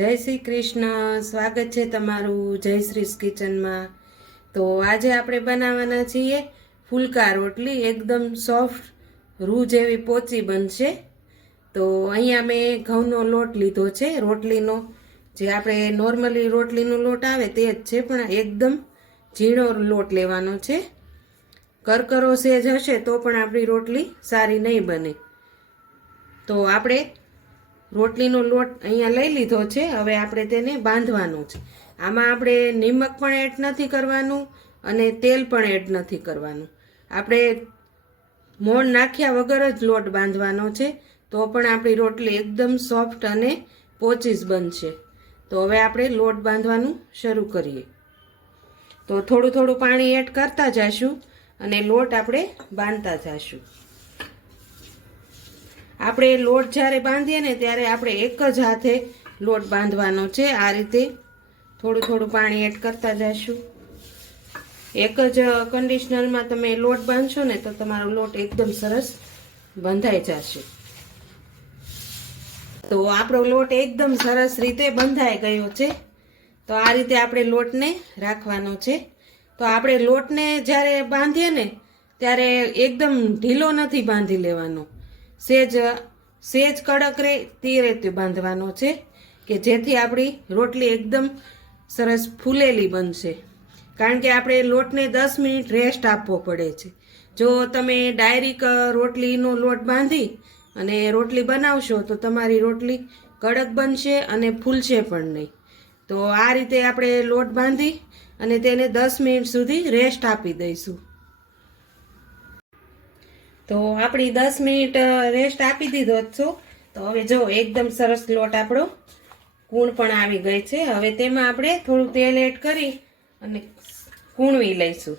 જય શ્રી કૃષ્ણ. સ્વાગત છે તમારું જયશ્રીસ કિચનમાં. તો આજે આપણે બનાવવાના છીએ ફુલકા રોટલી. એકદમ સોફ્ટ રૂ જેવી પોચી બનશે. તો અહીંયા મેં ઘઉંનો લોટ લીધો છે, રોટલીનો. જે આપણે નોર્મલી રોટલીનો લોટ આવે તે જ છે, પણ એકદમ ઝીણો લોટ લેવાનો છે. કરકરો સેજ હશે તો પણ આપણી રોટલી સારી નહીં બને. તો આપણે રોટલીનો લોટ અહીંયા લઈ લીધો છે. હવે આપણે તેને બાંધવાનો છે. આમાં આપણે નિમક પણ એડ નથી કરવાનું અને તેલ પણ એડ નથી કરવાનું. આપણે મોણ નાખ્યા વગર જ લોટ બાંધવાનો છે, તો પણ આપણી રોટલી એકદમ સોફ્ટ અને પોચીસ બનશે. તો હવે આપણે લોટ બાંધવાનું શરૂ કરીએ. તો થોડું થોડું પાણી એડ કરતા જઈશું અને લોટ આપણે બાંધતા જઈશું. આપણે લોટ જ્યારે બાંધીએ ને ત્યારે આપણે એક જ હાથે લોટ બાંધવાનો છે. આ રીતે થોડું થોડું પાણી એડ કરતા જઈશું. એક જ કન્ડિશનરમાં તમે લોટ બાંધશો ને તો તમારો લોટ એકદમ સરસ બંધાઈ જશે. તો આપણો લોટ એકદમ સરસ રીતે બંધાઈ ગયો છે. તો આ રીતે આપણે લોટને રાખવાનો છે. તો આપણે લોટને જ્યારે બાંધીએ ને ત્યારે એકદમ ઢીલો નથી બાંધી લેવાનો. સેજ કડક રહે તે રીતે બાંધવાનો છે, કે જેથી આપણી રોટલી એકદમ સરસ ફૂલેલી બનશે. કારણ કે આપણે લોટને 10 મિનિટ રેસ્ટ આપવો પડે છે. જો તમે ડાયરેક્ટ રોટલીનો લોટ બાંધી અને રોટલી બનાવશો તો તમારી રોટલી કડક બનશે અને ફૂલશે પણ નહીં. તો આ રીતે આપણે લોટ બાંધી અને તેને 10 મિનિટ સુધી રેસ્ટ આપી દઈશું. તો આપણી 10 મિનિટ રેસ્ટ આપી દીધો છો. તો હવે જો એકદમ સરસ લોટ આપણો કૂણ પણ આવી ગઈ છે. હવે તેમાં આપણે થોડું તેલ એડ કરી અને કૂણવી લઈશું.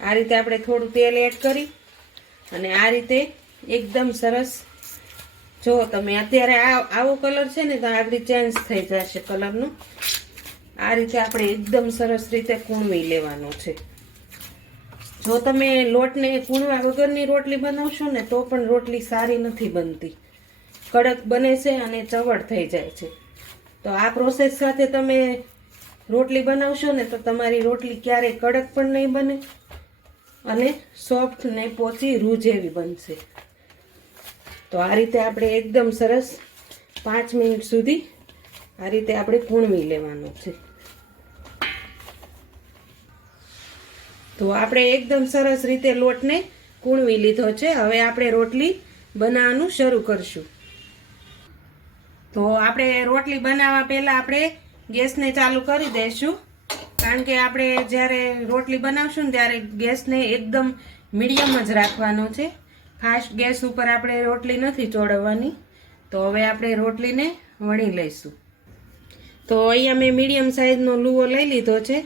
આ રીતે આપણે થોડું તેલ એડ કરી અને આ રીતે એકદમ સરસ, જો તમે અત્યારે આવો કલર છે ને તો આપણી ચેન્જ થઈ જશે કલરનું. આ રીતે આપણે એકદમ સરસ રીતે કૂણવી લેવાનો છે. જો તમે લોટને કૂણવા વગરની રોટલી બનાવશો ને તો પણ રોટલી સારી નથી બનતી, કડક બને છે અને ચવડ થઈ જાય છે. તો આ પ્રોસેસ સાથે તમે રોટલી બનાવશો ને તો તમારી રોટલી ક્યારેય કડક પણ નહીં બને અને સોફ્ટ ને પોચી રૂ જેવી બનશે. તો આ રીતે આપણે એકદમ સરસ 5 મિનિટ સુધી આ રીતે આપણે કૂણવી લેવાનું છે. તો આપણે એકદમ સરસ રીતે લોટને કૂણવી લીધો છે. હવે આપણે રોટલી બનાવવાનું શરૂ કરશું. તો આપણે રોટલી બનાવવા પહેલાં આપણે ગેસને ચાલુ કરી દઈશું. કારણ કે આપણે જ્યારે રોટલી બનાવશું ને ત્યારે ગેસને એકદમ મીડિયમ જ રાખવાનો છે. ફાસ્ટ ગેસ ઉપર આપણે રોટલી નથી ચોળવવાની. તો હવે આપણે રોટલીને વણી લઈશું. તો અહીંયા મેં મીડિયમ સાઇઝનો લુવો લઈ લીધો છે.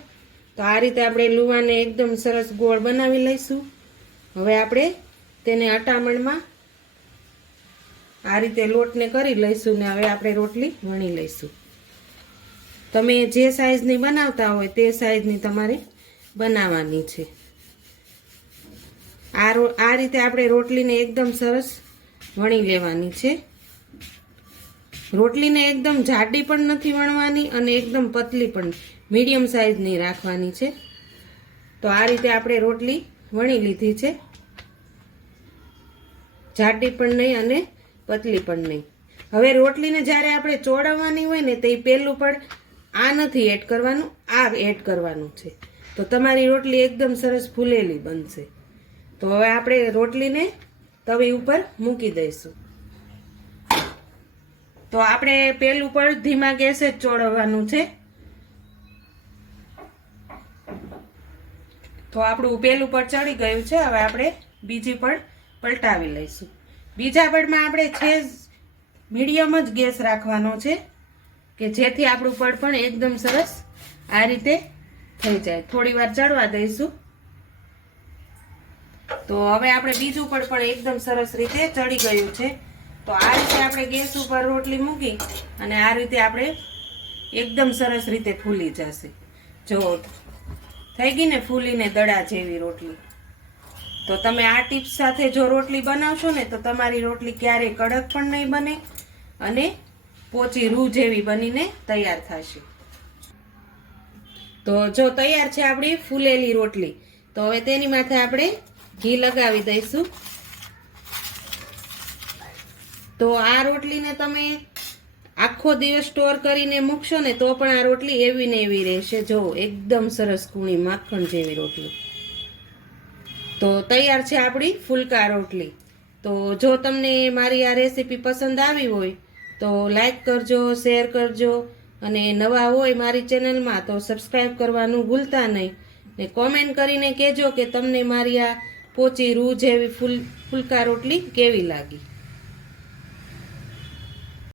તો આ રીતે આપણે લુવાને એકદમ સરસ ગોળ બનાવી લઈશું. હવે આપણે તેને અટામણમાં આ રીતે લોટને કરી લઈશું ને હવે આપણે રોટલી વણી લઈશું. તમે જે સાઇઝની બનાવતા હોય તે સાઇઝની તમારે બનાવવાની છે. આ રીતે આપણે રોટલીને એકદમ સરસ વણી લેવાની છે. રોટલીને એકદમ જાડી પણ નથી વણવાની અને એકદમ પતલી પણ, મીડિયમ સાઇઝની રાખવાની છે. તો આ રીતે આપણે રોટલી વણી લીધી છે. જાડી પણ નહીં અને પતલી પણ નહીં. હવે રોટલીને જ્યારે આપણે ચોળવવાની હોય ને તે પહેલું પણ આ નથી એડ કરવાનું, આ એડ કરવાનું છે. તો તમારી રોટલી એકદમ સરસ ફૂલેલી બનશે. તો હવે આપણે રોટલીને તવી ઉપર મૂકી દઈશું. તો આપણે પહેલું પણ ધીમા ગેસે જ ચોળવવાનું છે. તો આપણું પહેલું પડ ચડી ગયું છે. હવે આપણે બીજી પડ પલટાવી લઈશું. બીજા પડમાં આપણે છેજ મીડિયમ જ ગેસ રાખવાનો છે, કે જેથી આપણું પડ પણ એકદમ સરસ આ રીતે થઈ જાય. થોડી વાર ચડવા દઈશું. તો હવે આપણે બીજું પડ પણ એકદમ સરસ રીતે ચડી ગયું છે. તો આ રીતે આપણે ગેસ ઉપર રોટલી મૂકી અને આ રીતે આપણે એકદમ સરસ રીતે ફૂલી જશે. જો થઈ ગઈ ને ફૂલીને દડા જેવી રોટલી. તો તમે આ ટિપ્સ સાથે જો રોટલી બનાવશો ને તો તમારી રોટલી ક્યારેય કડક પણ નહીં બને અને પોચી રૂ જેવી બનીને તૈયાર થશે. તો જો તૈયાર છે આપણી ફૂલેલી રોટલી. તો હવે તેની માથે આપણે ઘી લગાવી દઈશું. તો આ રોટલીને તમે આખો દિવસ સ્ટોર કરીને મૂકશો ને તો પણ આ રોટલી એવી ને એવી રહેશે. જો એકદમ સરસ કૂણી માખણ જેવી રોટલી. તો તૈયાર છે આપણી ફુલકા રોટલી. તો જો તમને મારી આ રેસીપી પસંદ આવી હોય તો લાઈક કરજો, શેર કરજો અને નવા હોય મારી ચેનલમાં તો સબસ્ક્રાઈબ કરવાનું ભૂલતા નહીં. ને કોમેન્ટ કરીને કહેજો કે તમને મારી આ પોચી રૂ જેવી ફુલકા રોટલી કેવી લાગી.